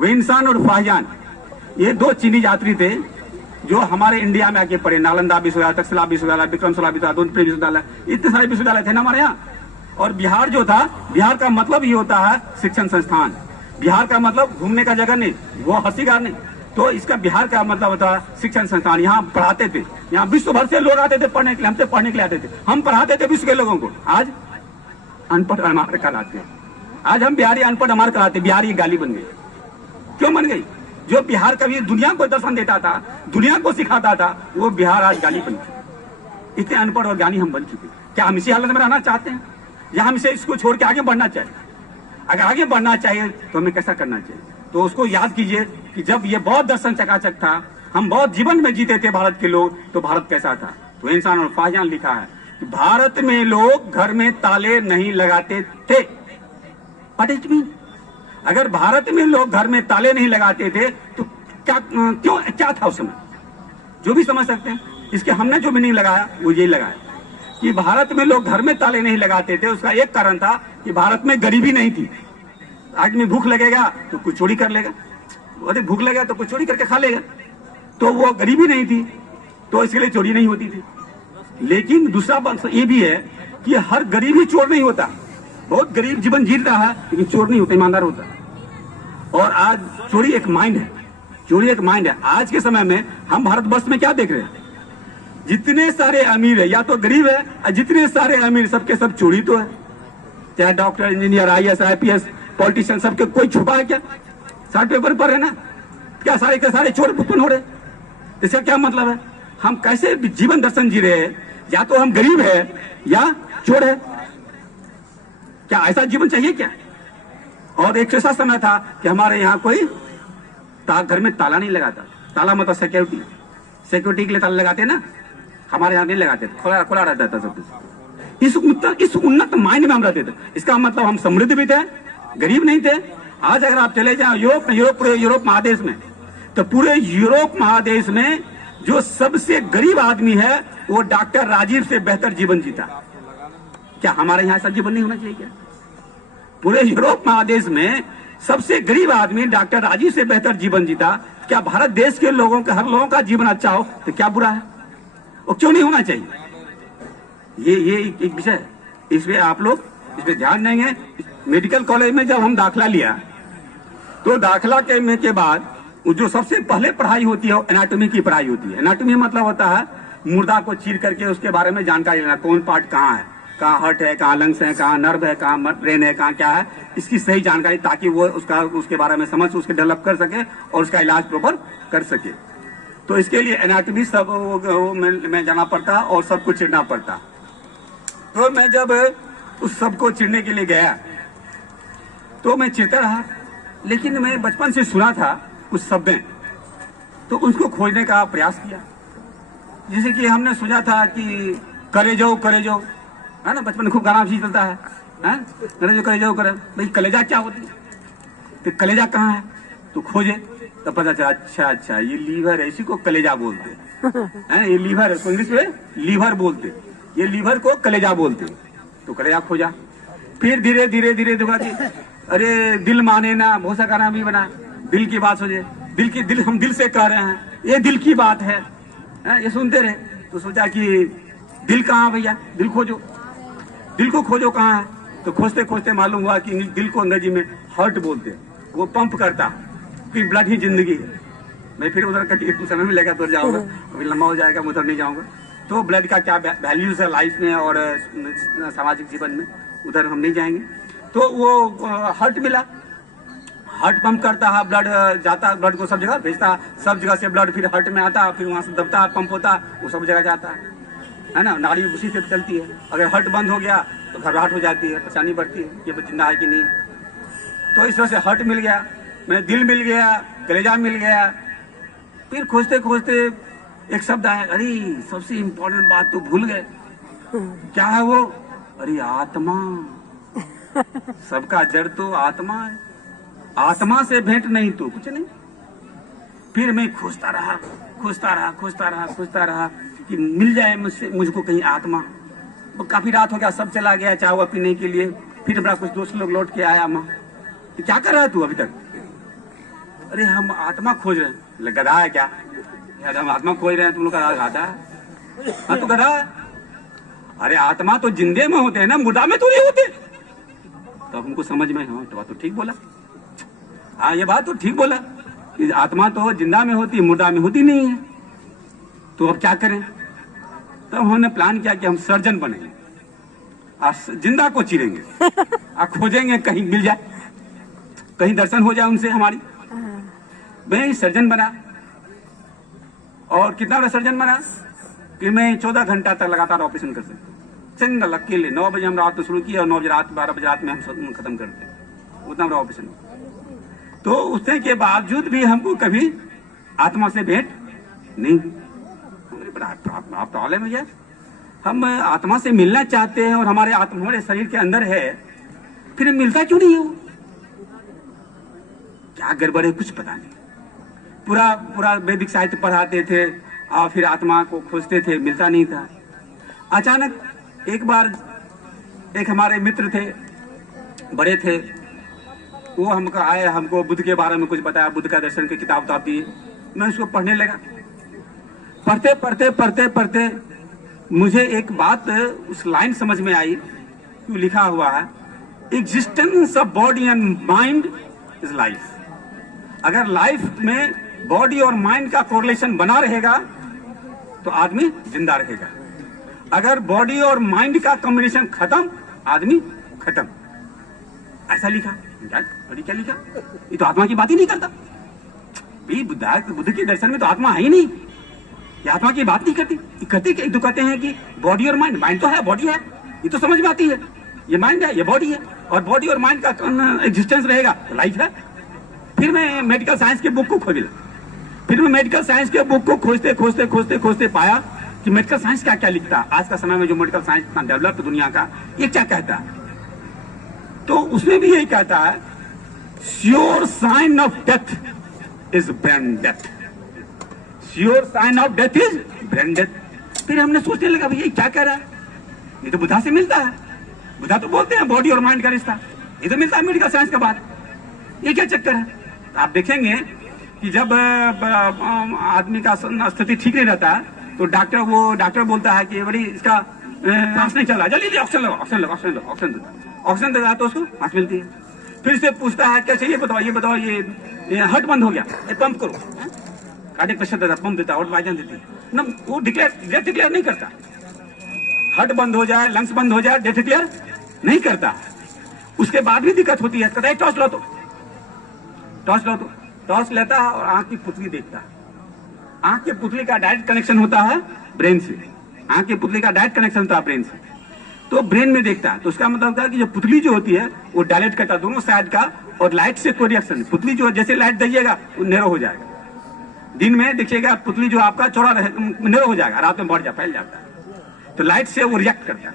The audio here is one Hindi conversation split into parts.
वेइनसान और फाहियान, ये दो चीनी यात्री थे जो हमारे इंडिया में आके पढ़े। नालंदा विश्वविद्यालय, तक्षशिला विश्वविद्यालय, विक्रमशिला विश्वविद्यालय, विश्वविद्यालय, इतने सारे विश्वविद्यालय थे ना हमारे यहाँ। और बिहार जो था, बिहार का मतलब ये होता है शिक्षण संस्थान। बिहार का मतलब घूमने का जगह नहीं, वो हंसीगार नहीं। तो इसका बिहार का मतलब होता है शिक्षण संस्थान। यहाँ पढ़ाते थे, यहाँ विश्व भर से लोग आते थे पढ़ने के लिए, हमसे पढ़ने के लिए आते थे। हम पढ़ाते थे विश्व के लोगों को। आज अनपढ़ हमारे कहलाते हैं। आज हम बिहारी अनपढ़ हमारे कहलाते, बिहारी गाली बन गई। क्यों बन गई? जो बिहार कभी दुनिया को दर्शन देता था, दुनिया को सिखाता था, वो बिहार आज गाली बन चुकी। इतने अनपढ़ और ज्ञानी हम बन चुके। क्या हम इसी हालत में रहना चाहते हैं, या हम इसे इसको छोड़ के आगे बढ़ना चाहिए? अगर आगे बढ़ना चाहिए तो हमें कैसा करना चाहिए? तो उसको याद कीजिए कि जब ये बौद्ध दर्शन चकाचक था, हम बहुत जीवन में जीते थे भारत के लोग, तो भारत कैसा था? तो इंसान और फाहियान लिखा है कि भारत में लोग घर में ताले नहीं लगाते थे। What it mean? अगर भारत में लोग घर में ताले नहीं लगाते थे तो क्या था उस समय? जो भी समझ सकते हैं। इसके हमने जो मीनिंग लगाया वो यही लगाया कि भारत में लोग घर में ताले नहीं लगाते थे। उसका एक कारण था कि भारत में गरीबी नहीं थी। आदमी भूख लगेगा तो कुछ चोरी कर लेगा, अरे भूख लगेगा तो कुछ चोरी करके खा लेगा। तो वो गरीबी नहीं थी, तो इसके लिए चोरी नहीं होती थी। लेकिन दूसरा बात ये भी है कि हर गरीब ही चोर नहीं होता। बहुत गरीब जीवन जी रहा है लेकिन चोर नहीं होता, ईमानदार होता। और आज चोरी एक माइंड है, चोरी एक माइंड है। आज के समय में हम भारतवर्ष में क्या देख रहे हैं? जितने सारे अमीर है या तो गरीब है, और जितने सारे अमीर सबके सब चोरी तो है। चाहे doctor, engineer, IAS, IPS, politician, सबके कोई छुपा है क्या? सारे पेपर पर है ना, क्या सारे के सारे चोर उत्पन्न हो रहे? इसका क्या मतलब है? हम कैसे जीवन दर्शन जी रहे हैं? या तो हम गरीब है या चोर है। क्या ऐसा जीवन चाहिए क्या? और एक ऐसा समय था कि हमारे यहाँ कोई घर में ताला नहीं लगाता। ताला मतलब सिक्योरिटी, सिक्योरिटी के लिए ताला लगाते ना, हमारे यहाँ नहीं लगाते, खुला खुला रहता था सब कुछ। इस उन्नत माइंड में हम रहते थे। इसका मतलब हम समृद्ध भी थे, गरीब नहीं थे। आज अगर आप चले जाए यूरोप महादेश में, तो पूरे यूरोप महादेश में जो सबसे गरीब आदमी है वो डॉक्टर राजीव से बेहतर जीवन जीता। क्या हमारे यहाँ ऐसा जीवन नहीं होना चाहिए क्या? पूरे यूरोप महादेश में सबसे गरीब आदमी डॉक्टर राजीव से बेहतर जीवन जीता। क्या भारत देश के लोगों का, हर लोगों का जीवन अच्छा हो तो क्या बुरा है? और क्यों नहीं होना चाहिए? ये एक विषय है। इसमें आप लोग इसमें ध्यान देंगे। मेडिकल कॉलेज में जब हम दाखिला लिया, तो दाखिला करने के बाद जो सबसे पहले पढ़ाई होती है एनाटॉमी की पढ़ाई होती है। एनाटॉमी मतलब होता है मुर्दा को चीर करके उसके बारे में जानकारी लेना, कौन पार्ट कहाँ है, कहाँ हार्ट है, कहाँ लंग्स है, कहाँ नर्व है, कहाँ ब्रेन है, कहाँ क्या है, इसकी सही जानकारी, ताकि वो उसके बारे में समझ उसके डेवलप कर सके और उसका इलाज प्रॉपर कर सके। तो इसके लिए एनाटॉमी सब में जाना पड़ता और सबको चिरना पड़ता। तो मैं जब उस सबको चिरने के लिए गया तो मैं चिरता रहा, लेकिन मैं बचपन से सुना था कुछ शब्दें, तो उसको खोजने का प्रयास किया। जैसे कि हमने सुना था कि करे जाओ है ना, बचपन में खूब गाना भी चलता है, करे जाओ भाई कलेजा क्या होती है? तो कलेजा कहाँ है? तो खोजे तो पता चला अच्छा ये लीवर है, इसी को कलेजा बोलते हैं। ये लीवर है, इंग्लिश में लीवर बोलते, ये लीवर को कलेजा बोलते। तो कलेजा खोजा। फिर धीरे धीरे देखा कि अरे दिल माने ना, बहुत सा गाना भी बना, दिल की बात सोचे, दिल हम दिल से कह रहे हैं, ये दिल की बात है, ये सुनते रहे। तो सोचा कि दिल कहाँ भैया, दिल खोजो, दिल को खोजो कहाँ है। तो खोजते खोजते मालूम हुआ कि दिल को अंग्रेजी में हार्ट बोलते, वो पंप करता, फिर ब्लड ही जिंदगी है। मैं फिर उधर समय में लेकर तो जाऊंगा, अभी लंबा हो जाएगा, मैं उधर नहीं जाऊंगा। तो ब्लड का क्या वैल्यूज है लाइफ में और सामाजिक जीवन में, उधर हम नहीं जाएंगे। तो वो हार्ट मिला, हार्ट पंप करता है, ब्लड जाता, ब्लड को सब जगह भेजता, सब जगह से ब्लड फिर हार्ट में आता, फिर वहां से दबता, पंप होता, वो सब जगह जाता है ना। नाड़ी उसी से चलती है। अगर हार्ट बंद हो गया तो घबराहट हो जाती है, परेशानी बढ़ती है कि वो जिंदा है कि नहीं। तो इस तरह से हार्ट मिल गया, मैं दिल मिल गया, कलेजा मिल गया। फिर खोजते खोजते एक शब्द आया, अरे सबसे इम्पोर्टेंट बात तो भूल गए। क्या है वो? अरे आत्मा। सबका जड़ तो आत्मा है, आत्मा से भेंट नहीं तो कुछ नहीं। फिर मैं खोजता रहा कि मिल जाए मुझको कहीं आत्मा। तो काफी रात हो गया, सब चला गया चाय हुआ पीने के लिए। फिर मेरा कुछ दोस्त लोग लौट के आया, माँ क्या कर रहा है तू अभी तक? अरे हम आत्मा खोज रहे हैं। गधा है क्या यार, हम आत्मा खोज रहे हैं, तुम लोग का खाता है? हाँ तो गधा है। अरे आत्मा तो जिंदे में होते हैं ना, मुर्दा में थोड़ी होते। तो हमको समझ में, हाँ तो ठीक बोला, हाँ ये बात तो ठीक बोला, आत्मा तो जिंदा में होती है, मुर्दा में होती नहीं है। तो अब क्या करें? तब हमने प्लान किया कि हम सर्जन बनेंगे, जिंदा को चीरेंगे और खोजेंगे कहीं मिल जाए, कहीं दर्शन हो जाए उनसे हमारी। मैं सर्जन बना, और कितना बड़ा सर्जन बना कि मैं 14 घंटा तक लगातार ऑपरेशन कर सकता हूँ, सिंगल अकेले। 9 बजे हम रात में शुरू किया और 9 बजे रात 12 बजे रात में हम खत्म करते हैं, उतना बड़ा ऑपरेशन। तो उसने के बावजूद भी हमको कभी आत्मा से भेंट नहीं। आप प्रॉब्लम है, हम आत्मा से मिलना चाहते हैं और हमारे शरीर के अंदर है, फिर मिलता क्यों नहीं है? वो क्या गड़बड़ है, कुछ पता नहीं। पूरा वैदिक साहित्य पढ़ाते थे और फिर आत्मा को खोजते थे, मिलता नहीं था। अचानक एक बार एक हमारे मित्र थे, बड़े थे, वो हमको आए, हमको बुद्ध के बारे में कुछ बताया, बुद्ध का दर्शन की किताब उताब दी। मैं उसको पढ़ने लगा। पढ़ते मुझे एक बात उस लाइन समझ में आई, क्यों लिखा हुआ है, existence of body and mind is life. अगर लाइफ में बॉडी और माइंड का कोरिलेशन बना रहेगा तो आदमी जिंदा रहेगा। अगर बॉडी और माइंड का कॉम्बिनेशन खत्म, आदमी खत्म। ऐसा लिखा। क्या लिखा? ये तो आत्मा की बात ही नहीं करता। बुद्ध के दर्शन में तो आत्मा है ही नहीं, ये आत्मा की बात नहीं करती। तो कहते हैं कि बॉडी और माइंड तो है, बॉडी है, ये तो समझ में आती है, ये माइंड है, ये बॉडी है, और बॉडी और माइंड का एग्जिस्टेंस रहेगा तो लाइफ है। फिर मैं मेडिकल साइंस के बुक को खोला, फिर मैं मेडिकल साइंस के बुक को खोजते पाया कि मेडिकल साइंस क्या क्या लिखता है। आज का समय में जो मेडिकल साइंस इतना डेवलप दुनिया का, ये क्या कहता है? तो उसमें भी यही कहता है, sure sign of death is brain death. Sure sign of death is brain death. फिर हमने सोचने लगा, भैया क्या कह रहा है? ये तो बुद्धा से मिलता है। बुद्धा तो बोलते हैं बॉडी और माइंड का रिश्ता, ये तो मिलता है मेडिकल साइंस का बात। ये क्या चक्कर है? आप देखेंगे कि जब आदमी का स्थिति ठीक नहीं रहता है तो डॉक्टर बोलता है कि बड़ी इसका सांस नहीं चल रहा, जल्दी ऑक्सीजन लो। ऑक्सीजन देता है तो उसको सांस मिलती है। फिर से पूछता है क्या चाहिए, बताओ, ये हार्ट बंद हो गया, ये पंप करो, कार्डियक प्रेशर देता, पंप देता और वाइजन देती है ना। वो डिक्लेयर नहीं करता। हार्ट बंद हो जाए, लंग्स बंद हो जाए, डेथ डिक्लेयर नहीं करता। उसके बाद भी दिक्कत होती है, कहता है टॉर्च लो तो टॉर्च लेता है और आंख की पुतली देखता है। आंख की पुतली का डायरेक्ट कनेक्शन होता है ब्रेन से, आंख की पुतली का डायरेक्ट कनेक्शन होता है ब्रेन से, तो ब्रेन में देखता है। तो उसका मतलब क्या है कि जो पुतली जो होती है वो डायलेट करता है दोनों साइड का, और लाइट से कोई रिएक्शन नहीं। पुतली जो जैसे लाइट दीजिएगा वो नैरो हो जाएगा। दिन में देखिएगा पुतली जो आपका चौड़ा रहे, नैरो हो जाएगा, रात में बढ़ जा फैल जाता है। तो लाइट से वो रिएक्ट करता है,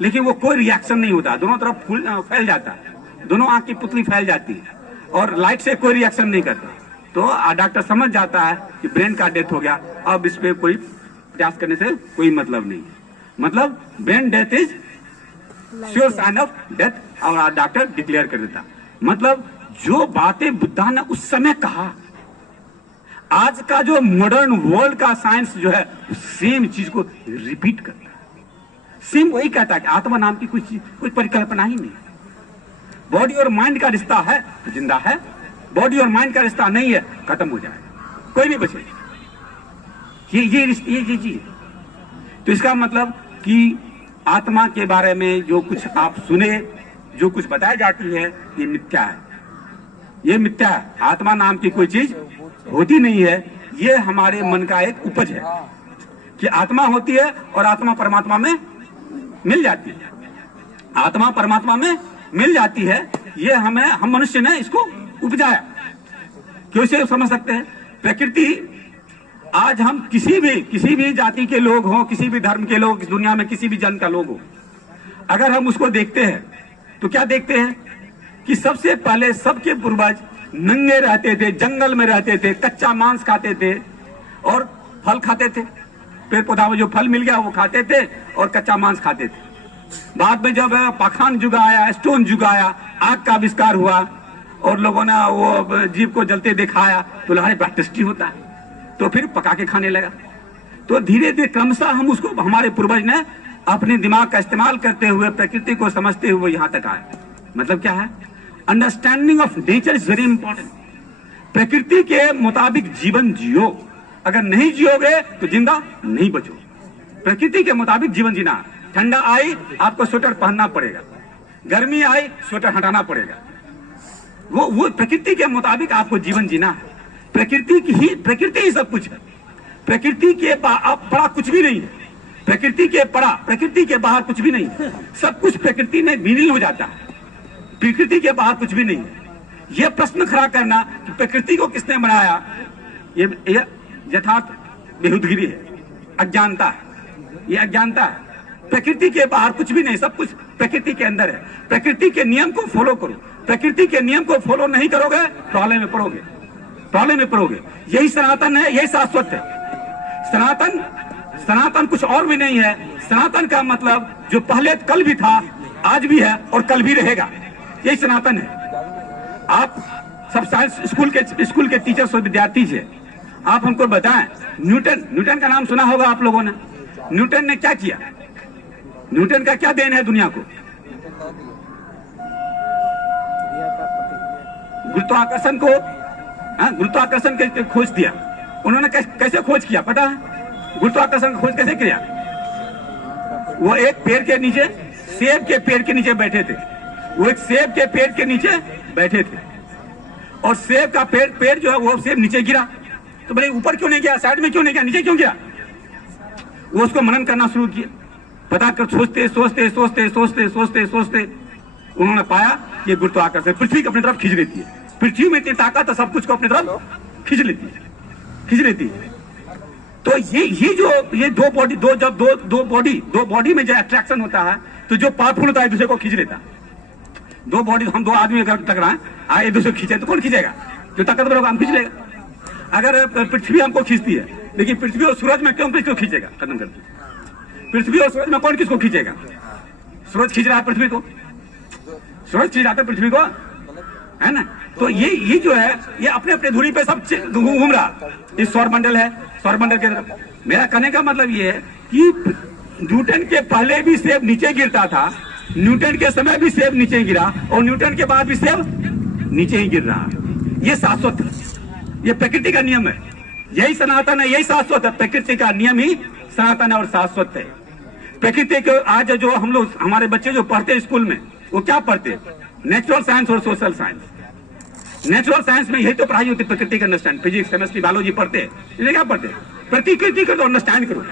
लेकिन वो कोई रिएक्शन नहीं होता, दोनों तरफ फैल जाता है, दोनों आंख की पुतली फैल जाती है और लाइट से कोई रिएक्शन नहीं करता। तो डॉक्टर समझ जाता है कि ब्रेन का डेथ हो गया, अब इस पे कोई प्रयास करने से कोई मतलब नहीं है। मतलब brain death is sure sign of death, और डॉक्टर डिक्लेयर कर देता। मतलब जो बातें बुद्धा ने उस समय कहा, आज का जो मॉडर्न वर्ल्ड का साइंस जो है सेम चीज को रिपीट करता है। सेम वही कहता है कि आत्मा नाम की कोई परिकल्पना ही नहीं। बॉडी और माइंड का रिश्ता है तो जिंदा है, बॉडी और माइंड का रिश्ता नहीं है खत्म हो जाएगा, कोई नहीं बचेगा। ये चीज। तो इसका मतलब कि आत्मा के बारे में जो कुछ आप सुने, जो कुछ बताई जाती है, ये मिथ्या है, ये मिथ्या है। आत्मा नाम की कोई चीज होती नहीं है। ये हमारे मन का एक उपज है कि आत्मा होती है और आत्मा परमात्मा में मिल जाती है, आत्मा परमात्मा में मिल जाती है। ये हम मनुष्य ने इसको उपजाया। क्यों से समझ सकते हैं? प्रकृति, आज हम किसी भी जाति के लोग हों, किसी भी धर्म के लोग, इस दुनिया में किसी भी जन का लोग हो, अगर हम उसको देखते हैं तो क्या देखते हैं कि सबसे पहले सबके पूर्वज नंगे रहते थे, जंगल में रहते थे, कच्चा मांस खाते थे और फल खाते थे। पेड़ पौधा में जो फल मिल गया वो खाते थे और कच्चा मांस खाते थे। बाद में जब पाखंड युग आया, स्टोन युग आया, आग का आविष्कार हुआ और लोगों ने वो जीव को जलते दिखाया तो लगा बड़ा टेस्टी होता है, तो फिर पका के खाने लगा। तो धीरे धीरे क्रमशः हम उसको, हमारे पूर्वज ने अपने दिमाग का इस्तेमाल करते हुए प्रकृति को समझते हुए यहाँ तक आए। मतलब क्या है? Understanding of nature is very important. प्रकृति के मुताबिक जीवन जियो, अगर नहीं जियोगे तो जिंदा नहीं बचो। प्रकृति के मुताबिक जीवन जीना। ठंडा आई आपको स्वेटर पहनना पड़ेगा, गर्मी आई स्वेटर हटाना पड़ेगा। वो प्रकृति के मुताबिक आपको जीवन जीना है। प्रकृति ही सब कुछ है। प्रकृति के पड़ा कुछ भी नहीं है, प्रकृति के पड़ा, प्रकृति के बाहर कुछ भी नहीं है। सब कुछ प्रकृति में विलीन हो जाता है, प्रकृति के बाहर कुछ भी नहीं है। यह प्रश्न खड़ा करना कि प्रकृति को किसने बनाया, ये यथार्थ बेहुदगिरी है, अज्ञानता है। ये अज्ञानता है। प्रकृति के बाहर कुछ भी नहीं, सब कुछ प्रकृति के अंदर है। प्रकृति के नियम को फॉलो करो। प्रकृति के नियम को फॉलो नहीं करोगे प्रॉब्लम में पड़ोगे, प्रॉब्लम में पड़ोगे। यही सनातन है, यही शाश्वत है। सनातन कुछ और भी नहीं है। सनातन का मतलब जो पहले कल भी था, आज भी है और कल भी रहेगा, यही सनातन है। आप सब साइंस स्कूल के टीचर्स और विद्यार्थी थे, आप हमको बताएं, न्यूटन का नाम सुना होगा आप लोगों ने। न्यूटन ने क्या किया? न्यूटन का क्या देन है दुनिया को? गुरुत्वाकर्षण को, गुरुत्वाकर्षण के खोज दिया उन्होंने। कैसे खोज किया पता है? गुरुत्वाकर्षण की खोज कैसे किया? वो एक पेड़ के नीचे, सेब के पेड़ के नीचे बैठे थे। वो एक सेब के पेड़ के नीचे बैठे थे और सेब का पेड़ जो है वो सेब नीचे गिरा। तो बोले ऊपर क्यों नहीं गया, साइड में क्यों नहीं गया, नीचे क्यों गया? वो उसको मनन करना शुरू किया, पता कर सोचते उन्होंने पाया ये गुरुत्वाकर्षण पृथ्वी को अपनी तरफ खींच लेती है। पृथ्वी में इतनी ताकत है, सब कुछ को अपनी तरफ खींच लेती है। तो ये दो बॉडी में जो अट्रैक्शन होता है, तो जो पावरफुल होता है एक दूसरे को खींच लेता है। दो बॉडी, हम दो आदमी अगर टकराएं, एक दूसरे को खींचे तो कौन खींचेगा? जो ताकतवर होगा हम खींच लेगा। अगर पृथ्वी हमको खींचती है, लेकिन पृथ्वी और सूरज में क्यों किसको खींचेगा? खत्म कर दो। पृथ्वी और सूरज में कौन किसको खींचेगा? सूरज खींच रहा है पृथ्वी को, सूरज खींच रहा है पृथ्वी को, है ना? तो ये जो है ये अपने अपने दूरी पे सब घूम रहा। इस सौरमंडल है, सौरमंडल के तरफ। मेरा कहने का मतलब ये है कि न्यूटन के पहले भी सेब नीचे गिरता था, न्यूटन के समय भी सेब नीचे गिरा और न्यूटन के बाद भी सेब नीचे ही गिर रहा। ये शाश्वत है, ये प्रकृति का नियम है, यही सनातन है, यही शाश्वत है। प्रकृति का नियम ही सनातन है और शाश्वत है। प्रकृति को आज जो हम लोग, हमारे बच्चे जो पढ़ते हैं स्कूल में, वो क्या पढ़ते? नेचुरल साइंस और सोशल साइंस। नेचुरल साइंस में यही तो पढ़ाई होती है, प्रकृति का अंडरस्टैंड। फिजिक्स, केमिस्ट्री, बायोलॉजी पढ़ते हैं, इन्हें क्या पढ़ते? प्रकृति को तो अंडरस्टैंड करो।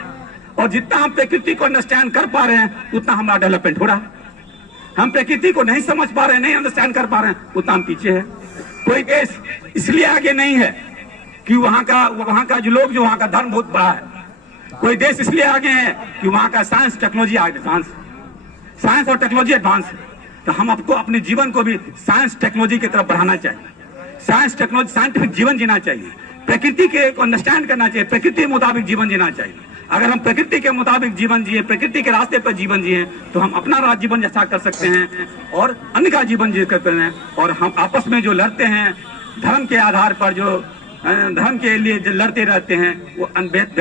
और जितना हम प्रकृति को अंडरस्टैंड कर पा रहे हैं उतना हमारा डेवलपमेंट हो रहा है। हम प्रकृति को नहीं समझ पा रहे हैं, नहीं अंडरस्टैंड कर पा रहे हैं, उतना हम पीछे है। कोई देश इसलिए आगे नहीं है कि वहां का जो लोग, जो वहां का धर्म बहुत बड़ा है। कोई देश इसलिए आगे है कि वहां का साइंस टेक्नोलॉजी एडवांस, साइंस और टेक्नोलॉजी एडवांस है। तो हम आपको अपने जीवन को भी साइंस टेक्नोलॉजी की तरफ बढ़ाना चाहिए। साइंस टेक्नोलॉजी, साइंटिफिक जीवन जीना चाहिए। प्रकृति के को अंडरस्टैंड करना चाहिए, प्रकृति के मुताबिक जीवन जीना चाहिए। अगर हम प्रकृति के मुताबिक जीवन जिए, प्रकृति के रास्ते पर जीवन जिए, तो हम अपना जीवन अच्छा कर सकते हैं और अन्य का जीवन जी करते हैं। और हम आपस में जो लड़ते हैं धर्म के आधार पर, जो धर्म के लिए जो लड़ते रहते हैं, वो व्यर्थ।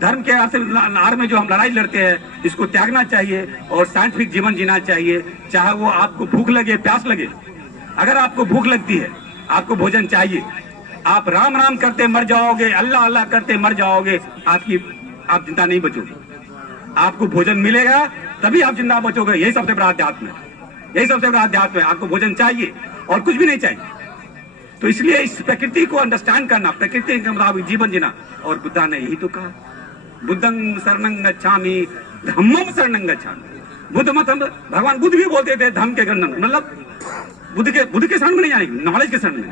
धर्म के आधार में जो हम लड़ाई लड़ते हैं, इसको त्यागना चाहिए और साइंटिफिक जीवन जीना चाहिए। चाहे वो आपको भूख लगे, प्यास लगे। अगर आपको भूख लगती है, आपको भोजन चाहिए, आप राम राम करते मर जाओगे, अल्लाह अल्लाह करते मर जाओगे, आप जिंदा नहीं बचोगे। आपको भोजन मिलेगा तभी आप जिंदा बचोगे। यही सबसे बड़ा अध्यात्म है, यही सबसे बड़ा अध्यात्म है। आपको भोजन चाहिए और कुछ भी नहीं चाहिए। तो इसलिए इस प्रकृति को अंडरस्टैंड करना, प्रकृति के मुताबिक जीवन जीना। और बुद्धा ने यही तो कहा, बुद्धं शरणं गच्छामि, धम्मं शरणं गच्छामि। बुद्ध मतलब भगवान बुद्ध भी बोलते थे धम्म के शरण, मतलब बुद्ध के शरण में नहीं जाएंगे, नॉलेज के शरण में।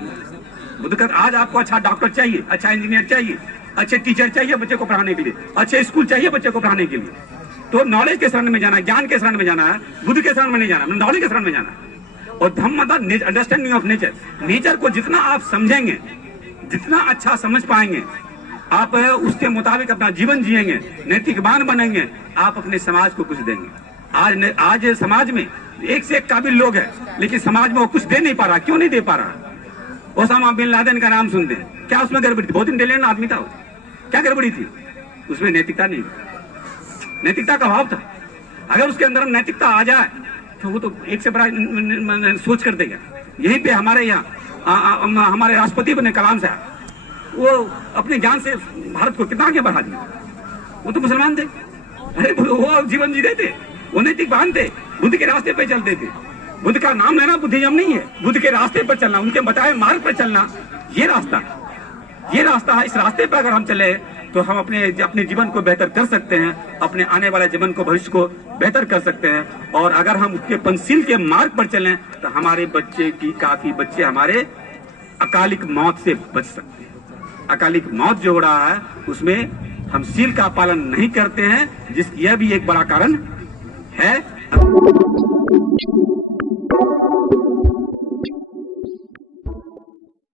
बुद्ध का आज आपको अच्छा डॉक्टर चाहिए, अच्छा इंजीनियर चाहिए, अच्छे टीचर चाहिए बच्चे को पढ़ाने के लिए, अच्छे स्कूल चाहिए बच्चे को पढ़ाने के लिए। तो नॉलेज के शरण में जाना है, ज्ञान के शरण में जाना है, बुद्ध के शरण में नहीं जाना, नॉलेज के शरण में जाना है। और धम्म मतलब अंडरस्टैंडिंग ऑफ नेचर। नेचर को जितना आप समझेंगे, जितना अच्छा समझ पाएंगे, आप उसके मुताबिक अपना जीवन जिएंगे, नैतिकवान बनेंगे, आप अपने समाज को कुछ देंगे। आज समाज में एक से एक काबिल लोग हैं, लेकिन समाज में वो कुछ दे नहीं पा रहा। क्यों नहीं दे पा रहा? ओसामा बिन लादेन का नाम सुनते हैं, क्या उसमें गड़बड़ी थी? बहुत इंटेलिजेंट आदमी था, क्या गड़बड़ी थी उसमें? नैतिकता नहीं, नैतिकता का अभाव था। अगर उसके अंदर नैतिकता आ जाए तो वो तो एक से बड़ा सोच कर देगा। यहीं पे हमारे यहाँ हमारे राष्ट्रपति बने कलाम साहब, वो अपनी जान से भारत को कितना आगे बढ़ा दिया। वो तो मुसलमान थे, अरे वो जीवन जीते थे, वो नैतिकवान थे, बुद्ध के रास्ते पे चलते थे। बुद्ध का नाम लेना बुद्धिज्म नहीं है, बुद्ध के रास्ते पर चलना, उनके बताए मार्ग पर चलना, ये रास्ता है। इस रास्ते पर अगर हम चले तो हम अपने जीवन को बेहतर कर सकते हैं, अपने आने वाले जीवन को, भविष्य को बेहतर कर सकते हैं। और अगर हम उसके पंचशील के मार्ग पर चलें तो हमारे काफी बच्चे हमारे अकालिक मौत से बच सकते हैं। अकालिक मौत जो हो रहा है उसमें हम शील का पालन नहीं करते हैं, यह भी एक बड़ा कारण है।